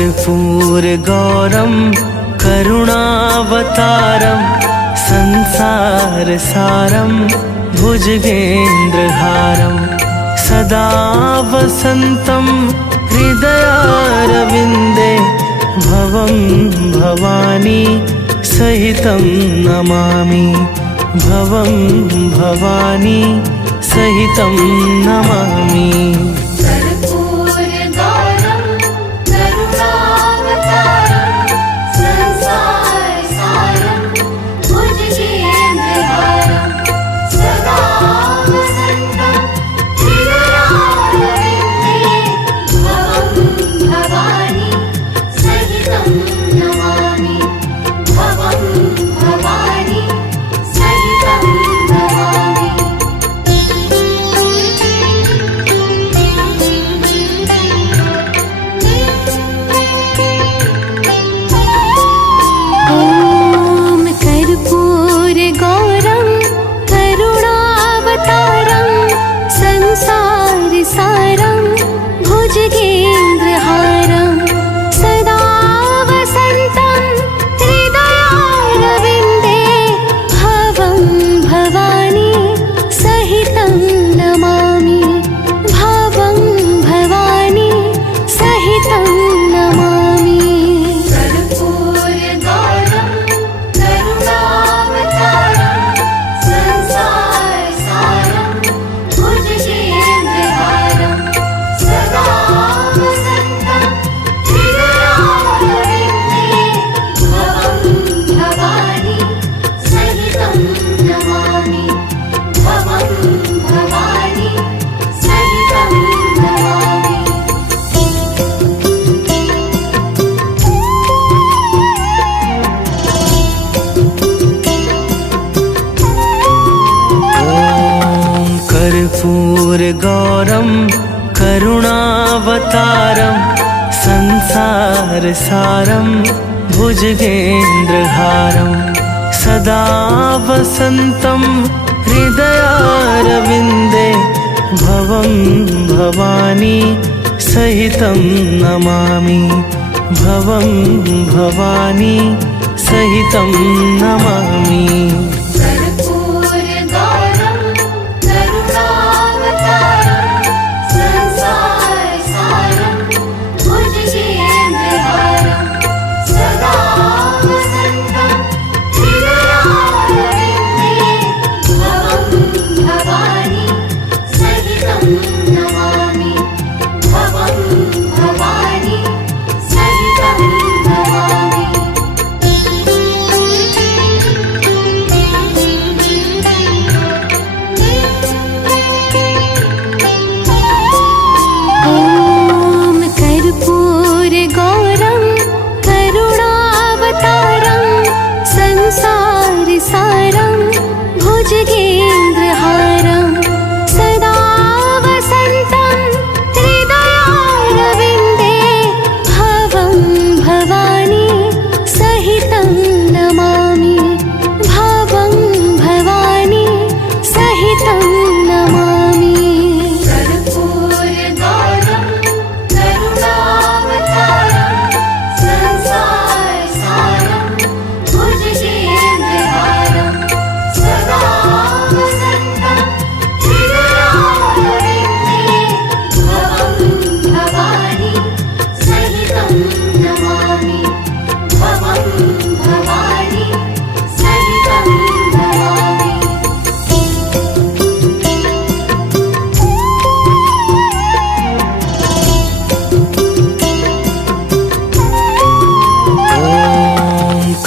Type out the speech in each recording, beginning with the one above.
कर्पूरगौरं करुणावतारं संसारसारं भुजगेन्द्रहारं सदा वसन्तं हृदयारविन्दे भवं भवानी सहितं नमामि। भवं भवानी सहितं नमामि। कर्पूरगौरं करुणावतारं संसारसारं भुजगेन्द्रहारं सदा वसन्तं हृदयारविन्दे भवं भवानी सहितं नमामि। भवं भवानी सहितं नमामि।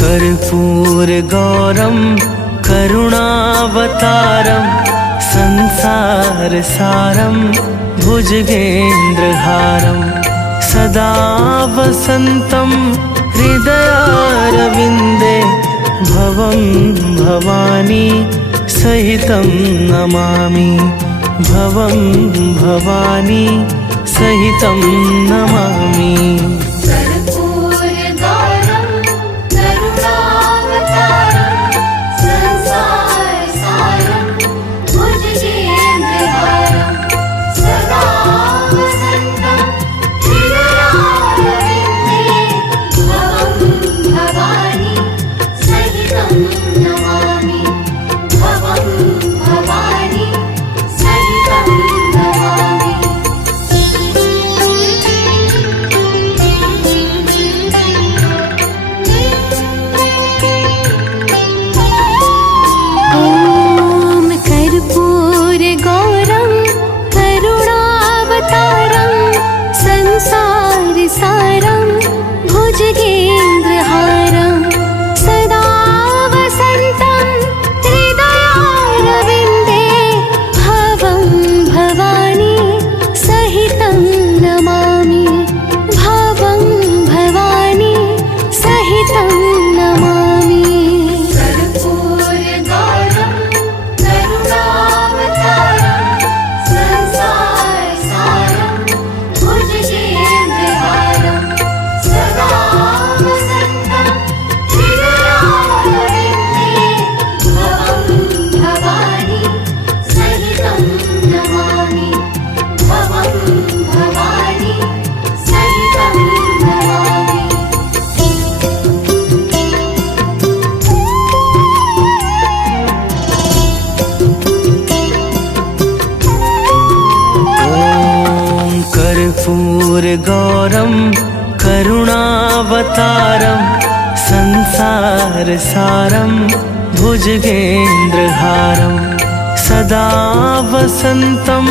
कर्पूरगौरं करुणावतारं संसारसारं भुजगेन्द्रहारं सदा वसन्तं हृदयारविन्दे भवं भवानी सहितं नमामि। भवं भवानी सहितं नमामि। सदा वसन्तं हृदयारविन्दे संसारसारं भुजगेन्द्रहारं सदा वसन्तं हृदयारविन्दे भवं भवानी सहितं नमामि भवं भवानी सहितं नमामि कर्पूरगौरं करुणावतारं संसारसारं भुजगेन्द्रहारं सदा वसन्तं हृदयारविन्दे भवं भवानी सहितं नमामि भवं भवानी सहितं नमामि ॐ कर्पूरगौरं करुणावतारं संसारसारं भुजगेन्द्रहारं सदा वसन्तं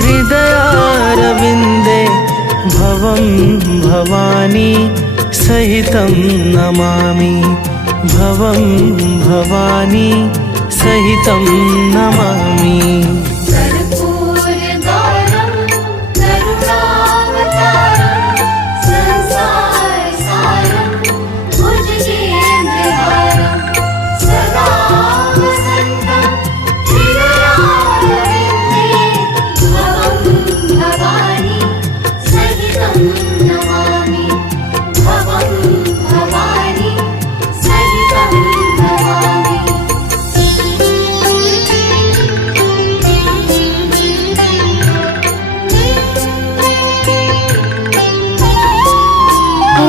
हृदयारविन्दे भवं भवानी सहितं नमामि भवं भवानी सहितं नमामि कर्पूरगौरं करुणावतारं संसारसारं भुजगेन्द्रहारं सदा वसन्तं हृदयारविन्दे भवं भवानी सहितं नमामि भवं भवानी सहितं नमामि ॐ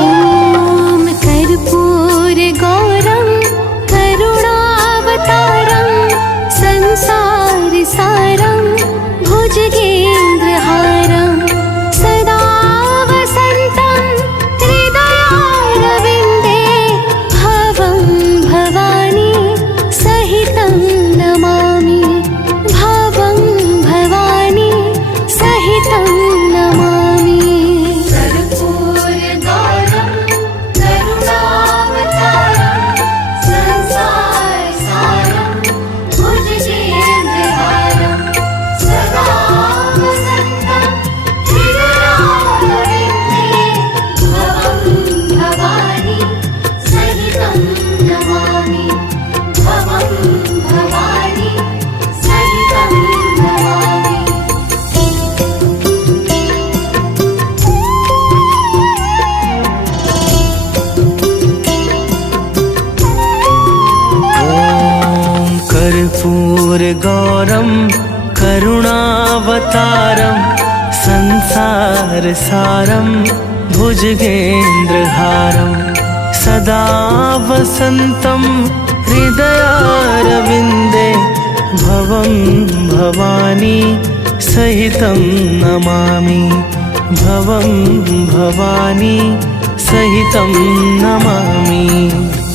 कर्पूरगौरं करुणावतारं संसारसारं भुजगेन्द्रहारं सदा वसन्तं हृदयारविन्दे भवं भवानी सहितं नमामि भवं भवानी सहितं नमामि कर्पूरगौरं करुणावतारं संसारसारं भुजगेन्द्रहारं सदा वसन्तं हृदयारविन्दे भवं भवानी सहितं नमामि भवं भवानी सहितं नमामि ॐ कर्पूरगौरं करुणावतारं संसारसारं भुजगेन्द्रहारं सदा वसन्तं हृदयारविन्दे भवं भवानी सहितं नमामि भवं भवानी सहितं नमामि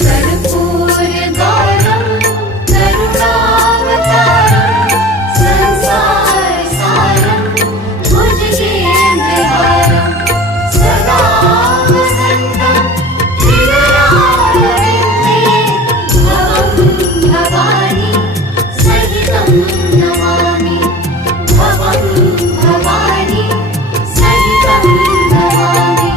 कर्पूरगौरं करुणावतारं संसारसारं भुजगेन्द्रहारं सदा वसन्तं हृदयारविन्दे भवं भवानी सहितं नमामि भवं भवानी सहितं नमामि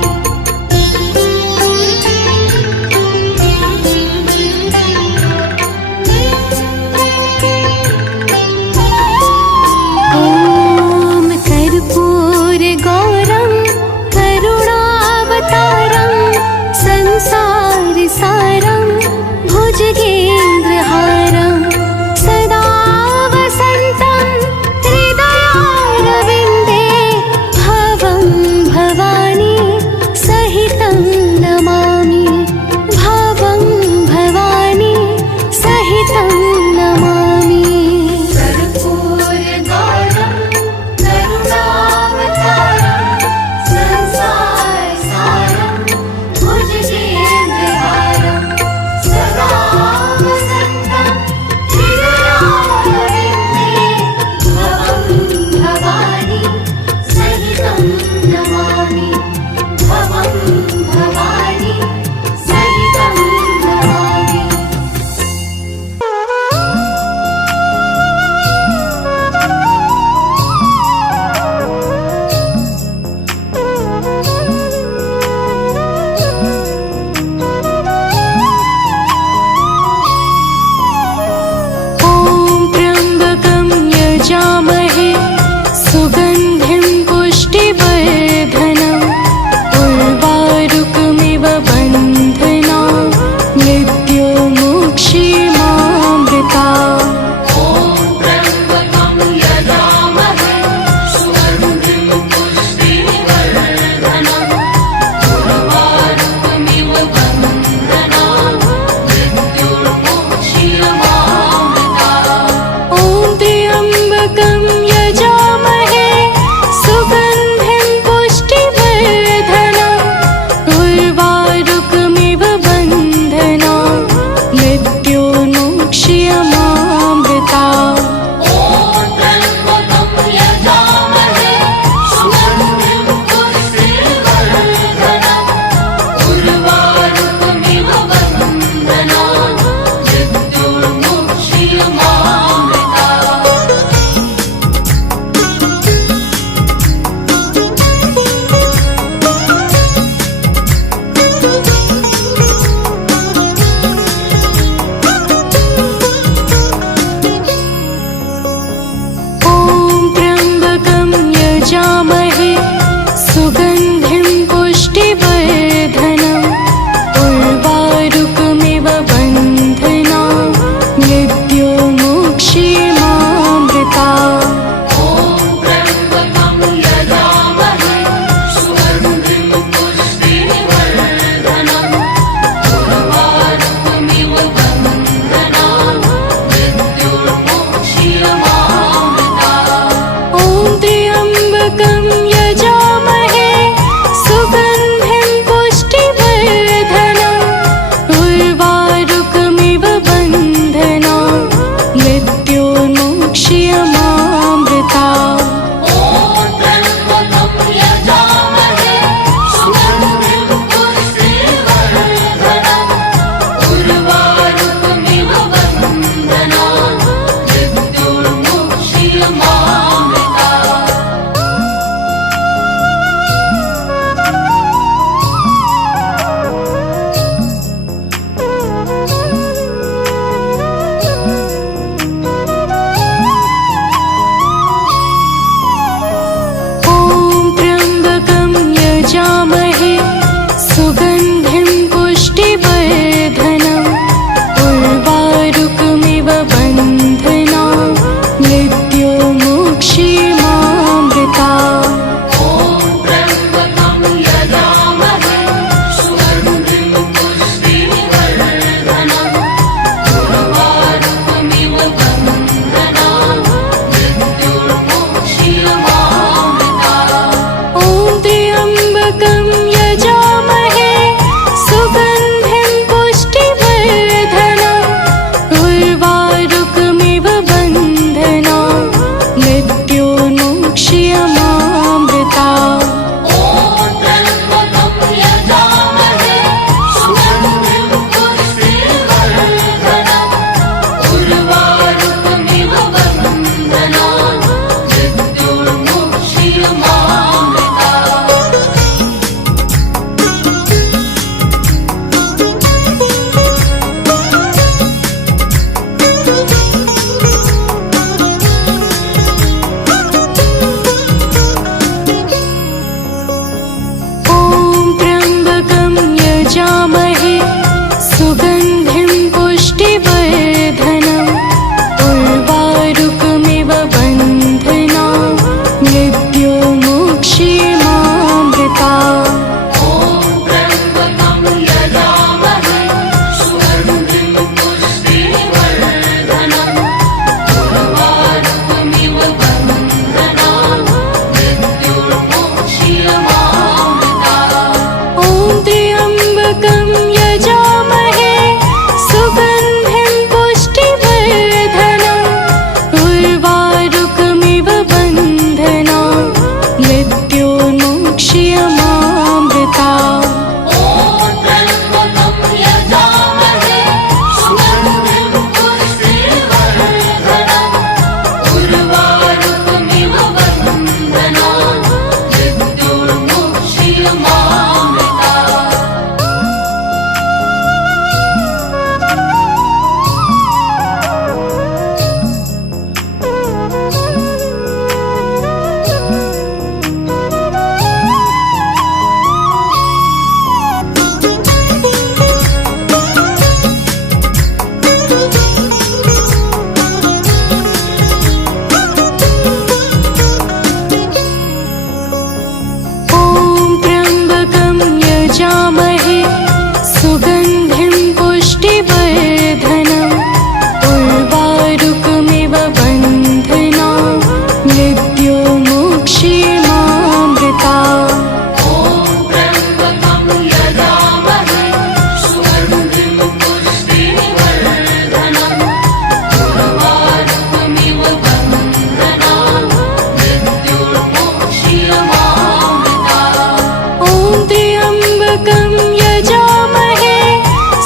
त्र्यम्बकं यजामहे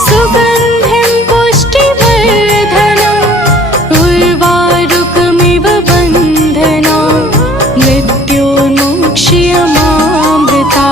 सुगन्धिं पुष्टिवर्धनम् उर्वारुकमिव बन्धनान् मृत्योर्मोक्ष्यमामृता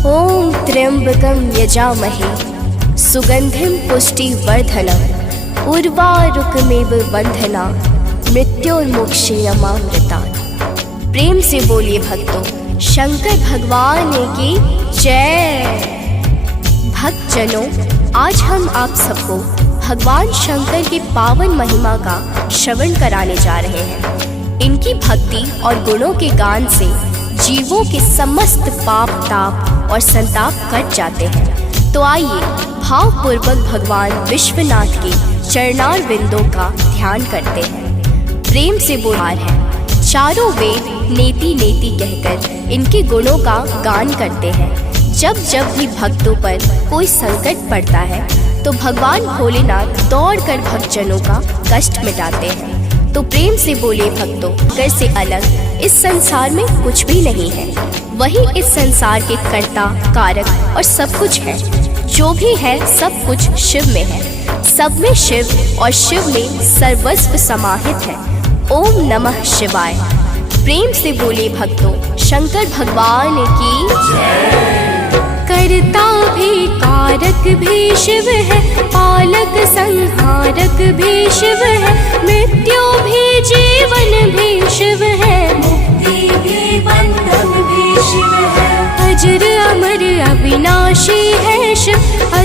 ओम त्र्यंबकं यजामहे सुगंधिं पुष्टिवर्धनम् उर्वारुकमेव बंधना मृत्योर्मुक्षीयमामृतात्। प्रेम से बोलिए भक्तों, शंकर भगवान की जय। भक्तजनों, आज हम आप सबको भगवान शंकर की पावन महिमा का श्रवण कराने जा रहे हैं। इनकी भक्ति और गुणों के गान से जीवों के समस्त पाप ताप और संताप कट जाते हैं। तो आइए भावपूर्वक भगवान विश्वनाथ के चरणार बिंदों का ध्यान करते हैं। प्रेम से बोलहार है, चारों वेद नेति नेति कहकर इनके गुणों का गान करते हैं। जब जब भी भक्तों पर कोई संकट पड़ता है तो भगवान भोलेनाथ दौड़कर भक्तजनों का कष्ट मिटाते हैं। तो प्रेम से बोले भक्तों, घर से अलग इस संसार में कुछ भी नहीं है। वही इस संसार के कर्ता कारक और सब कुछ है। जो भी है सब कुछ शिव में है। सब में शिव और शिव में सर्वस्व समाहित है। ओम नमः शिवाय। प्रेम से बोले भक्तों, शंकर भगवान की जय। करता भी कारक भी शिव है, पालक संहारक भी शिव है, मृत्यु भी जीवन भी शिव है, मुक्ति भी बंधन भी शिव है। अजर अमर अविनाशी है शिव,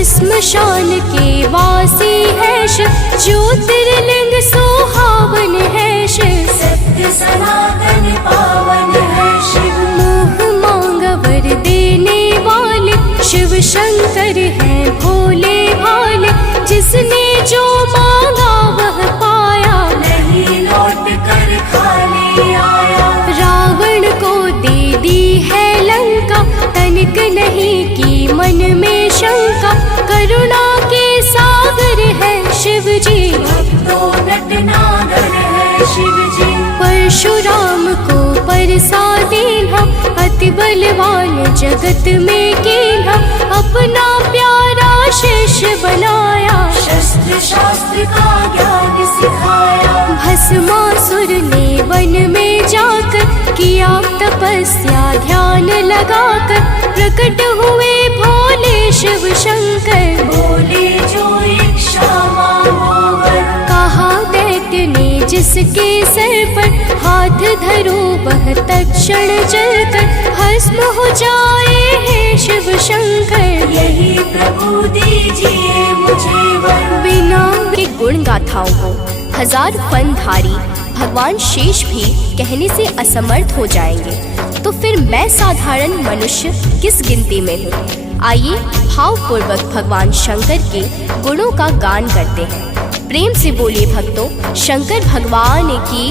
श्मशान के वासी है शिव, ज्योतिर्लिंग सुहावन है शिव, सत्य सनातन पावन है शिव। मोह मांग वर देने वाले शिव शंकर है भोले भाले, जिसने जो मांगा वह पाया, नहीं लौट कर खाली आया। रावण को दे दी है लंका, तनिक नहीं की मन में शंका, करुणा के सागर है शिव जी, भक्तों नटनागर है शिव जी। परशुराम को परसा दीन्हा, अति बलवान जगत में कीन्हा, अपना प्यारा शिष्य बनाया, शस्त्र शास्त्र का ज्ञान सिखाया। भस्मासुर ने वन में जाकर किया तपस्या ध्यान लगाकर, प्रकट हुए भोले शिव शंकर, बोले जो इच्छा मांगोवर। कहा दैत्य ने जिसके सिर पर हाथ धरो वह तत्क्षण जलकर भस्म हो जाए है शिव शंकर, यही प्रभु दीजिए मुझे वर। बिना के गुण गाथाओं को हजार फनधारी भगवान शेष भी कहने से असमर्थ हो जाएंगे, तो फिर मैं साधारण मनुष्य किस गिनती में हूँ। आइए भावपूर्वक भगवान शंकर के गुणों का गान करते हैं। प्रेम से बोलिए भक्तों, शंकर भगवान की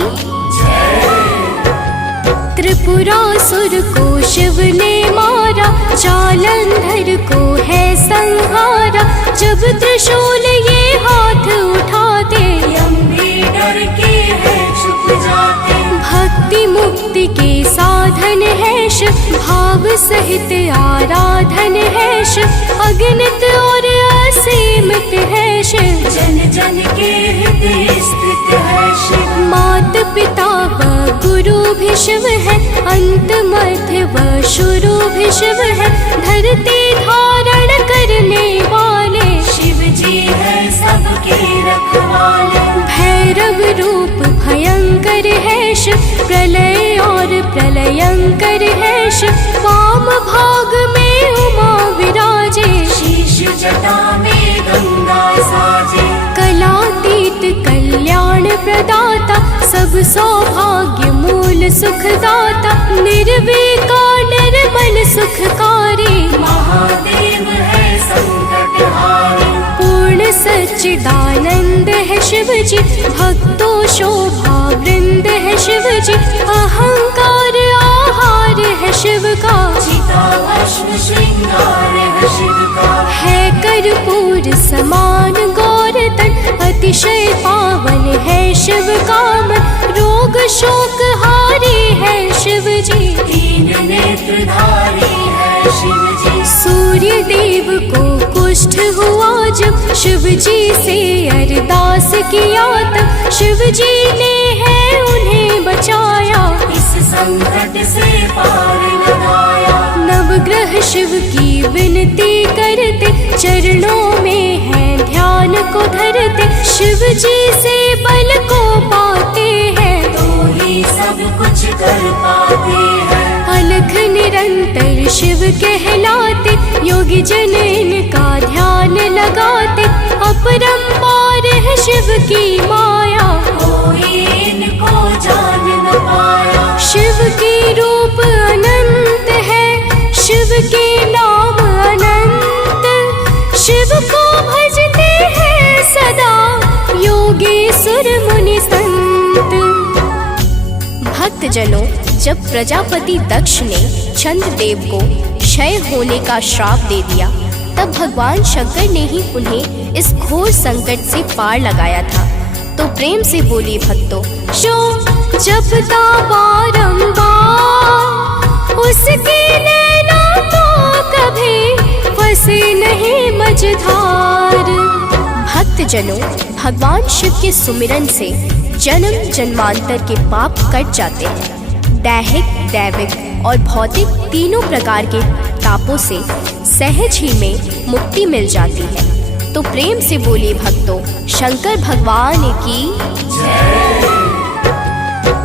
त्रिपुरासुर को शिव ने मारा, जालंधर को है संहारा, जब त्रिशूल ये हाथ उठाते, यम भी डर के है छुप जाते। भक्ति मुक्ति के साधन है शिव, भाव सहित आराधन है शिव, अगणित और असीमित है शिव, जन जन के हृदय स्थित है शिव। मात पिता व गुरु भी शिव है, अंत मध्य व शुरू भी शिव है, धरती धारण करने वाले शिव जी है सबके रखवाले। भैरव रूप भयंकर है शिव, प्रलय और प्रलयंकर है शिव, वाम भाग में उमा विराजे, शीश जटा में गंगा साजे। कलातीत कल्याण प्रदाता, सब सौभाग्य मूल सुखदाता, निर्विकार निर्मल सुखकारी, महादेव है संकट हारी। पूर्ण सच्चिदानंद है शिव जी, भक्तों शोभा वृंद है शिव जी, अहंकार आहार है शिव का, चिता भस्म श्रृंगार है शिव का। है कर्पूर समान गौरतन, अतिशय पावन है शिव का मन, रोग शोक हारी है शिव जी, तीन नेत्रधारी है शिव जी। सूर्य देव को कुष्ठ हुआ जब, शिव जी से अरदास किया तब, शिव जी ने है उन्हें बचाया, इस संकट से पार लगाया। नवग्रह शिव की विनती करते, चरणों में है ध्यान को धरते। शिव जी से बल को पाते हैं, तो ही सब कुछ कर पाते हैं। अलख निरंतर शिव कहलाते, योगी जन इनका ध्यान लगाते। अपरंपार है शिव की माया, कोई इनको जान न पाया। शिव की रूप अनंत है, शिव के नाम अनंत। शिव को भजते हैं सदा योगी सुर मुनि संत। भक्तजनों, जब प्रजापति दक्ष ने चंद्रदेव को क्षय होने का श्राप दे दिया, तब भगवान शंकर ने ही उन्हें इस घोर संकट से पार लगाया था। तो प्रेम से बोलिए भक्तों, जो जपता बारंबार, उसके नैना तो कभी फंसे नहीं मझधार। भक्तजनों, भगवान शिव के सुमिरन से जन्म जन्मांतर के पाप कट जाते हैं। दैहिक, दैविक और भौतिक तीनों प्रकार के तापों से सहज ही में मुक्ति मिल जाती है। तो प्रेम से बोलिए भक्तों, शंकर भगवान की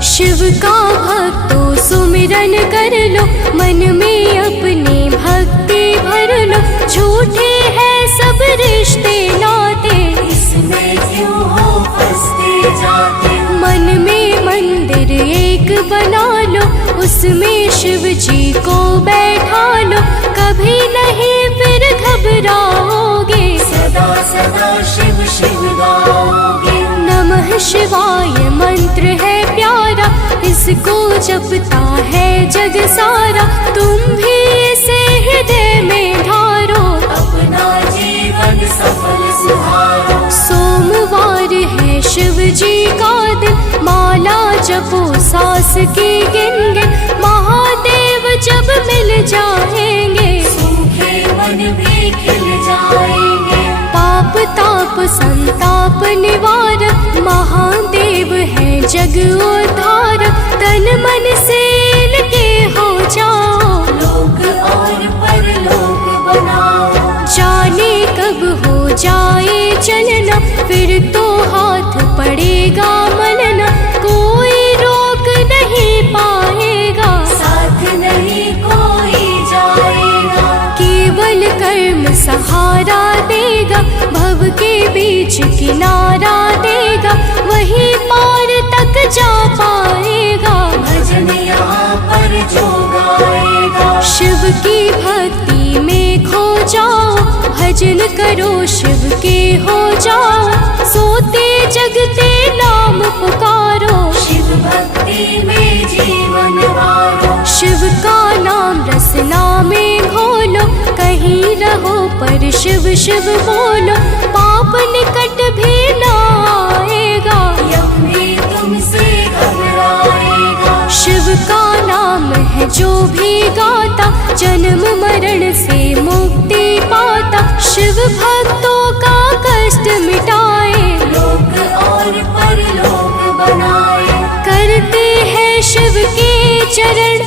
शिव का भक्तों सुमिरन कर लो, मन में अपनी भक्ति भर लो। झूठे हैं सब रिश्ते नाते, इसमें क्यों हो फंसते जाते। मन में मंदिर एक बना लो, उसमें शिव जी को बैठा लो। कभी नहीं फिर घबराओगे, सदा सदा शिव शिव गाओगे। नमः शिवाय मंत्र है प्यारा, इसको जपता है जग सारा। तुम भी इसे हृदय में धारो, अपना जीवन सफल सुधारो। सोमवार है शिव जी का दिन, माला जपो सास की गिन गिन। महादेव जब मिल जाएंगे, सूखे मन भी खिल जाएंगे। पाप ताप संताप निवारक, महादेव है जग उद्धारक। तन मन से इनके हो जाओ, लोक और परलोक बनाओ। जाने कब हो जाए चलना, फिर तो हाथ पड़ेगा मलना। कोई रोक नहीं पाएगा, साथ नहीं कोई जाएगा। केवल कर्म सहारा देगा, भव के बीच किनारा देगा। वही पार तक जा पाएगा, भजन यहाँ पर जो गाएगा। शिव की भक्ति में खो जाओ, भजन करो शिव के हो जाओ। सोते जगते नाम पुकारो, शिव भक्ति में जीवन वारो। शिव का नाम रसना में घोलो, कहीं रहो पर शिव शिव बोलो। पाप निकट भी ना आएगा, यम भी तुमसे घबराएगा। शिव का नाम है जो भी गाता, जन्म मरण से मुक्ति पाता। शिव भक्तों का कष्ट मिटाए, लोक और परलोक बनाए। करते हैं शिव के चरण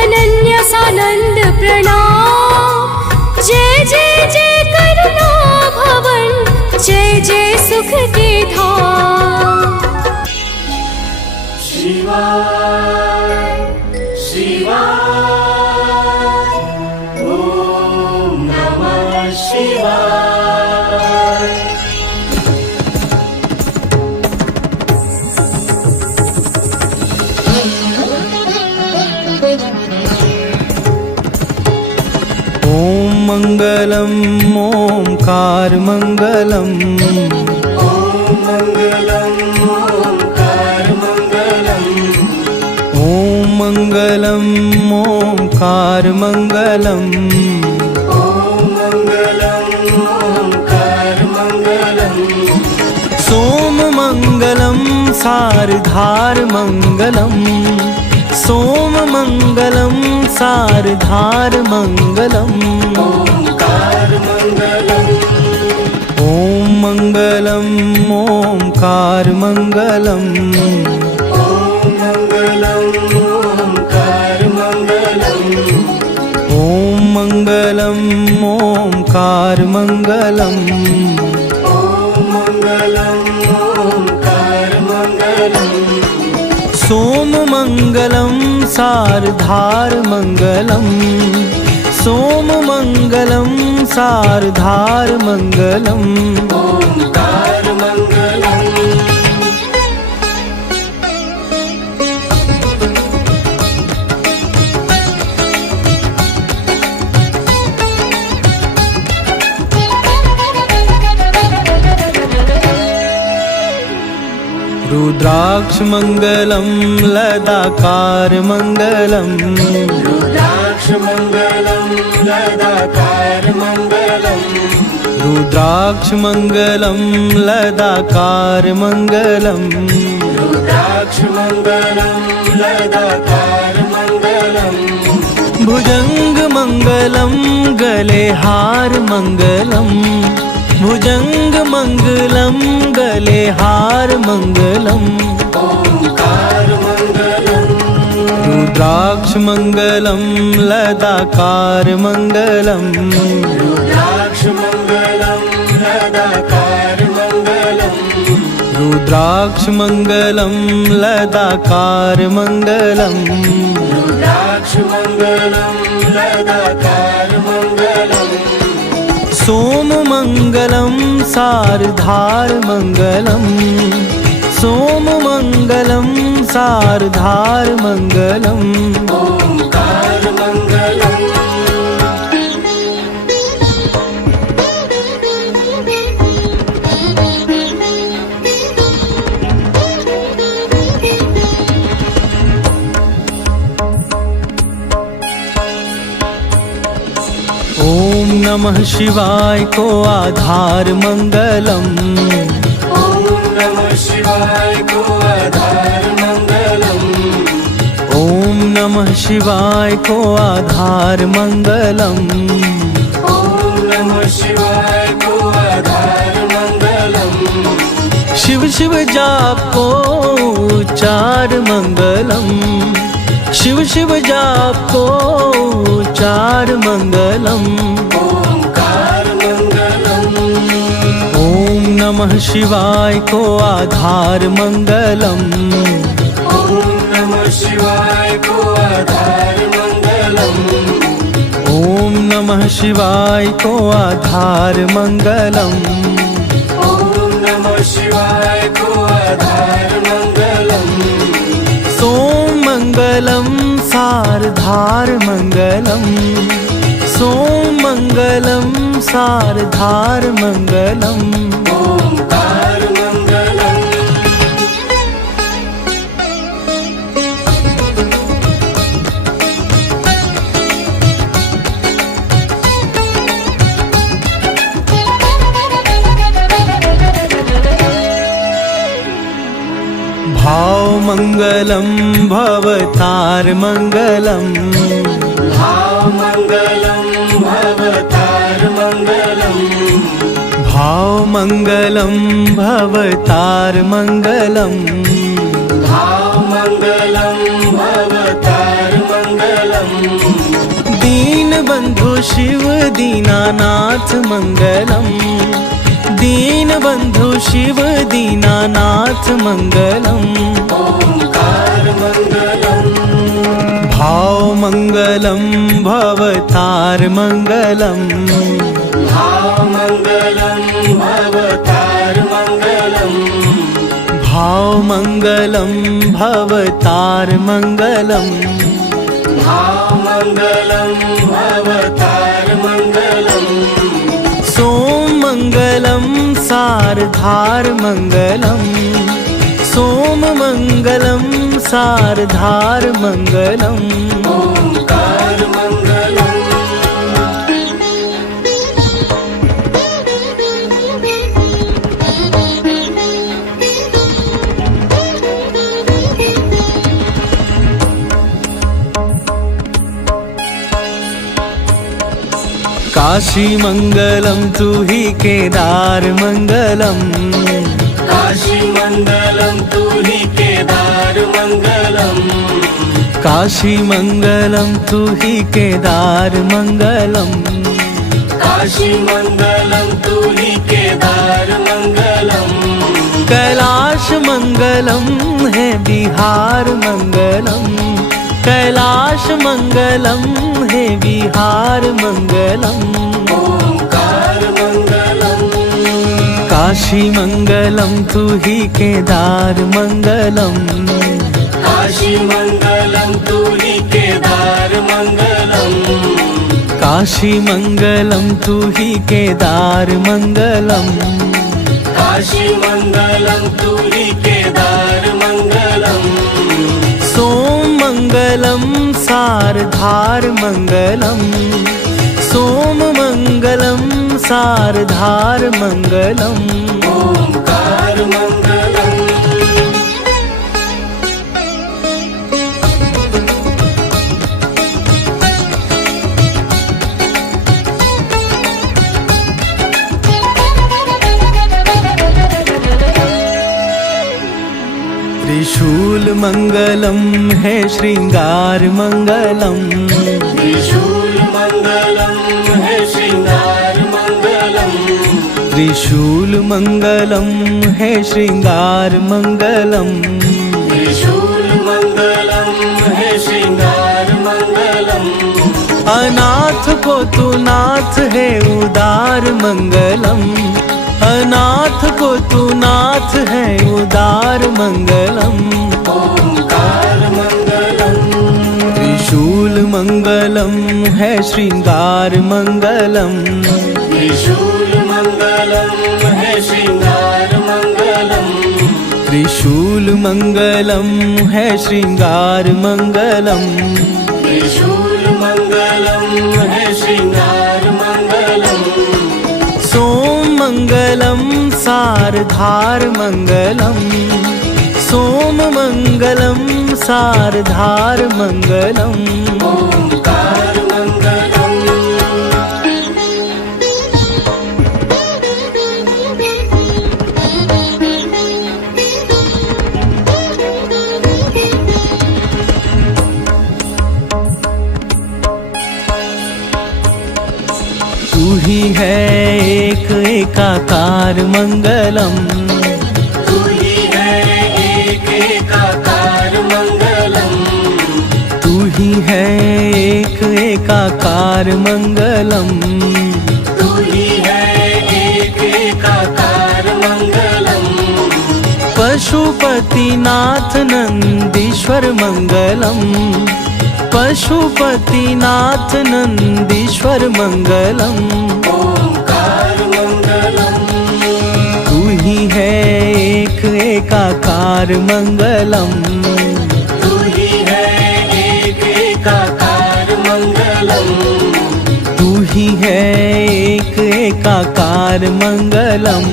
अनन्य सानंद प्रणाम। जय जय जय करुणा भवन, जय जय सुख के धाम। शिवाय शिवाय, ओम नमः शिवाय। ॐ मङ्गलं ओंकार मङ्गलम्, ओम मंगलम ओंकार मंगलम। ॐ मङ्गलं ओंकार मङ्गलम्। ओम मंगलम ओंकार मंगलम। सोममङ्गलं सार्धारमङ्गलम्, सोममङ्गलं सार्धारमङ्गलम्। ओंकार मंगलम। ॐ मङ्गलं ओंकार मङ्गलम्। ओम मंगलम ओंकार मंगलम। ॐ ओंकार मंगलम। ॐ मङ्गलम् ओङ्कार मङ्गलम्। सोम मंगलम सारधार मंगलम। सोम मंगलम सारधार मंगलम। ओङ्कार मङ्गलम्। रुद्राक्ष मंगलम लदाकार मंगलम। रुद्राक्ष मङ्गलम् लदाकार मङ्गलम्। रुद्राक्ष मंगलम लदाकार मंगलम। रुद्राक्ष मङ्गलम् लदाकार मङ्गलम्। भुजंग मंगलम गले हार मंगलम। भुजंग मंगलम गले हार मंगलम। ओङ्कार मङ्गलम्। रुद्राक्ष मंगलम लदाकार मंगलम। रुद्राक्ष मङ्गलम् लदाकार मङ्गलम्। रुद्राक्ष मंगलम लदाकार मंगलम। रुद्राक्ष मङ्गलम् लदाकार मङ्गलम्। सोम मंगलम सारधार मंगलम। सोम मंगलम सारधार मंगलम। ओङ्कार मङ्गलम्। ओम नमः शिवाय को आधार मंगलम। ॐ नमः शिवाय को आधार मङ्गलम्। ओम नमः शिवाय को आधार मंगलम। ॐ नमः शिवाय को आधार मङ्गलम्। शिव शिव जाप को उच्चार मंगलम। शिव शिव जाप को उच्चार मंगलम। ओङ्कार मङ्गलम्। ओम नमः शिवाय को आधार मंगलम। ॐ नमः शिवाय को आधार मङ्गलम्। ओम नमः शिवाय को आधार मंगलम। ॐ नमः शिवाय को आधार मङ्गलम्। सोम मंगलम सारधार मंगलम। सोम मंगलम सारधार मंगलम। ओङ्कार मङ्गलम्। भाव मंगलम भवतार मंगलम। भाव मङ्गलम् भवतार मङ्गलम्। भाव मंगलम भवतार मंगलम। भाव मङ्गलम् भवतार मङ्गलम्। दीन बंधु शिव दीनानाथ मंगलम। दीन बंधु शिव दीनानाथ मंगलम। ओङ्कार मङ्गलम्। भाव मंगलम भवतार मंगलम। भाव मङ्गलम् भवतार मङ्गलम्। भाव मंगलम भवतार मंगलम। भाव मङ्गलम् भवतार मङ्गलम्। सोम मंगलम सारधार मंगलम। सोम मंगलम सारधार मंगलम। ओङ्कार मङ्गलम्। काशी मंगलम तू ही केदार मंगलम। काशी मङ्गलम् तु हि केदार मङ्गलम्। काशी मंगलम तू ही केदार मंगलम। काशी मंगलम तू ही केदार मंगलम। कैलाश मंगलम है बिहार मंगलम, कैलाश मंगलम है बिहार मंगलम। ओंकार मंगलम। काशी मंगलम तू ही केदार मंगलम, काशी मंगलम तू ही केदार मंगलम। काशी मंगलम तू ही केदार मंगलम। काशी मंगलम तू ही केदार मंगलम। सोम मंगलम सारधार मंगलम, सोम मंगलम सारधार मंगलम। ओंकार मंगलम। त्रिशूल मंगलम है श्रृंगार मंगलम, त्रिशूल मंगलम है श्रृंगार मंगलम। त्रिशूल मंगलम है श्रृंगार मंगलम। त्रिशूल मंगलम है श्रृंगार मंगलम। अनाथ को तू नाथ है उदार मंगलम, अनाथ को तू नाथ है उदार मंगलम। ओंकार मंगलम। त्रिशूल मंगलम है श्रृंगार मंगलम, त्रिशूल मंगलम है श्रृंगार मंगलम। त्रिशूल मंगलम है श्रृंगार मंगलम। त्रिशूल मंगलम है श्रृंगार मंगलम। सोम मंगलम सारधार मंगलम, सोम मंगलम सारधार मंगलम। ओंकार मंगलम। तू ही है एक एकाकार मंगलम, तू ही है एक एकाकार मंगलम। तू ही है एक एकाकार मंगलम। तू ही है एक एकाकार मंगलम। पशुपतिनाथ नंदीश्वर मंगलम, पशुपतिनाथ नंदीश्वर मंगलम। ओंकार मंगलम। तू ही है एक एकाकार मंगलम, तू ही है एक एकाकार मंगलम। तू ही है एक एकाकार मंगलम।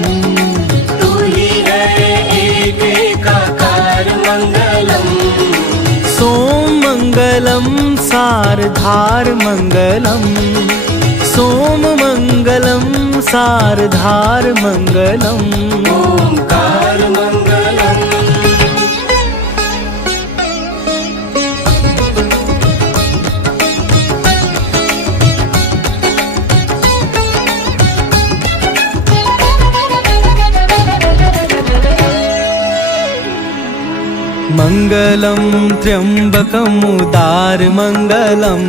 तू ही है एक एकाकार मंगलम। सोम मंगलम सारधार मंगलम, सोम मंगलम सारधार मंगलम। ओंकार मंगलम। मंगलम त्र्यंबकम उदार मंगलम,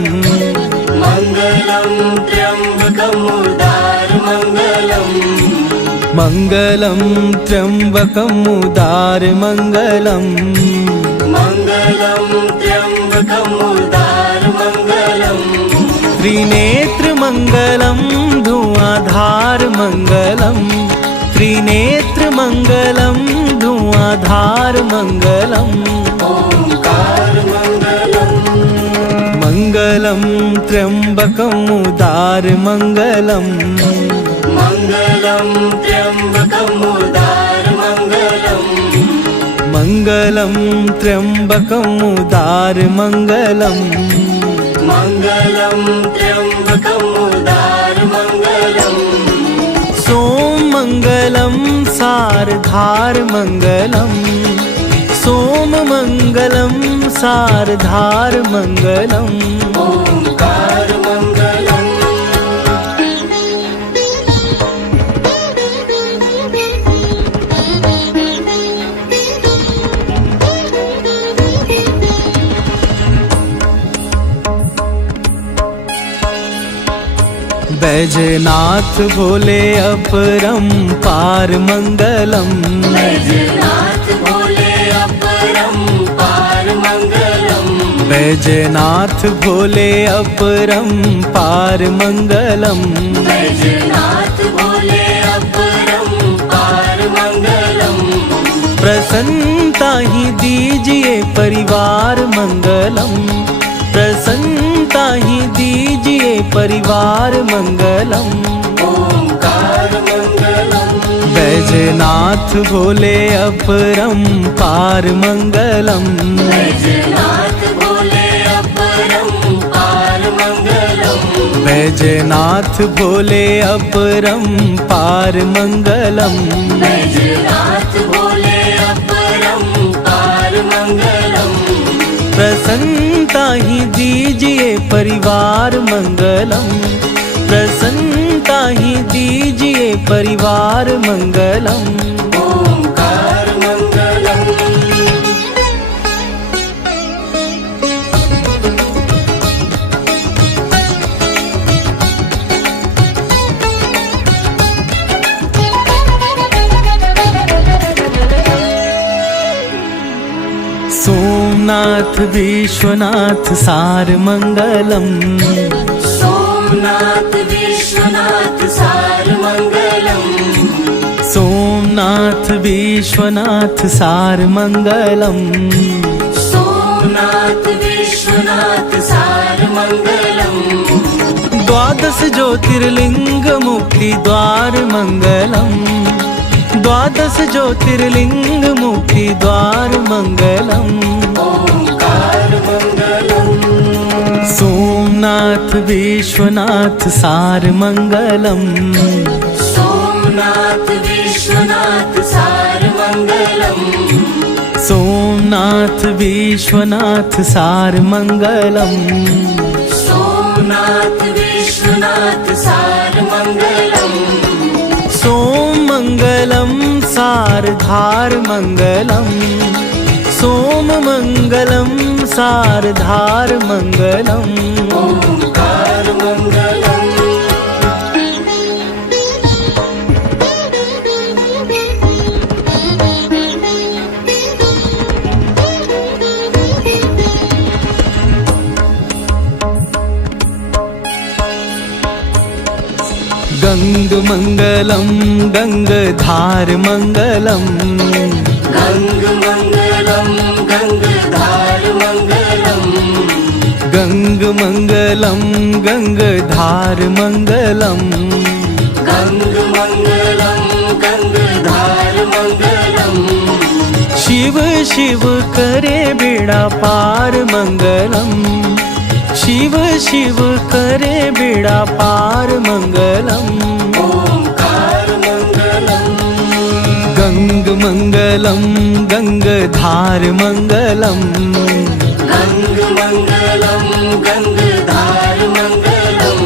मंगलम त्र्यंबकम उदार मंगलम। मंगलम त्र्यंबकम उदार मंगलम। मंगलम त्र्यंबकम उदार मंगलम। त्रिनेत्र मंगलम धुआंधार मंगलम, त्रिनेत्र मंगलम धुआंधार मंगलम। ओंकार मंगलम। मंगलम त्र्यंबकम उदार मंगलम, मंगलम त्र्यंबकम उदार मंगलम। मंगलम त्र्यंबकम उदार मंगलम। मंगलम त्र्यंबकम उदार मंगलम। सोम मंगलम सारधार मंगलम, सोम मंगलम सारधार मंगलम। ओंकार मंगलम। बैजनाथ भोले अपरंपार मंगलम। बैजनाथ भोले अपरंपार मंगलम। बैजनाथ भोले अपरंपार मंगलम। बैजनाथ भोले अपरंपार मंगलम। प्रसन्नता ही दीजिए परिवार मंगलम। प्रसन्नता ही दीजिए परिवार मंगलम। ओंकार मंगलम। बैजनाथ भोले अपरंपार मंगलम। बैजनाथ भोले अपरंपार मंगलम। बैजनाथ भोले अपरंपार मंगलम। बैजनाथ भोले अपरंपार मंगलम। प्रसन्नता ही दीजिए परिवार मंगलम। प्रसन्नता ही दीजिए परिवार मंगलम। ओंकार मंगलम। सोमनाथ विश्वनाथ सार मंगलम। सोमनाथ विश्वनाथ सार मंगलम। सोमनाथ विश्वनाथ सार मंगलम। सोमनाथ विश्वनाथ सार मंगलम। द्वादश ज्योतिर्लिंग मुक्ति द्वार मंगलम। द्वादश ज्योतिर्लिंग मुक्ति द्वार मंगलम। ओंकार मंगलम। सोमनाथ विश्वनाथ सार मंगलम। सोमनाथ विश्वनाथ सार मंगलम। सोमनाथ विश्वनाथ सार मंगलम। सोमनाथ विश्वनाथ सार मंगलम। सोम मंगलम सारधार मंगलम। सोम मंगलम सारधार मंगलम। ओंकार मंगलम। गंग मंगलम गंगधार मंगलम। गंग मंगलम गंगधार मंगलम। गंग मंगलम गंगधार मंगलम। गंग मंगलम गंगधार मंगलम। शिव शिव करे बेड़ा पार मंगलम। शिव शिव करे बेड़ा पार मंगलम। ओंकार मंगलम। गंग मंगलम गंगधार मंगलम। गंग मंगलम गंगधार मंगलम।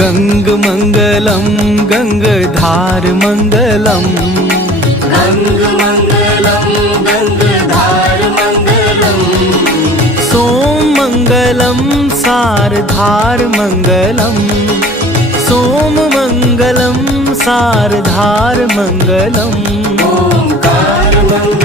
गंग मंगलम गंगधार मंगलम। गंग मंगलम गंगधार मंगलम। सोम मंगलम सारधार मंगलम। सोम मंगलम सारधार मंगलम। ओंकार मंगलम।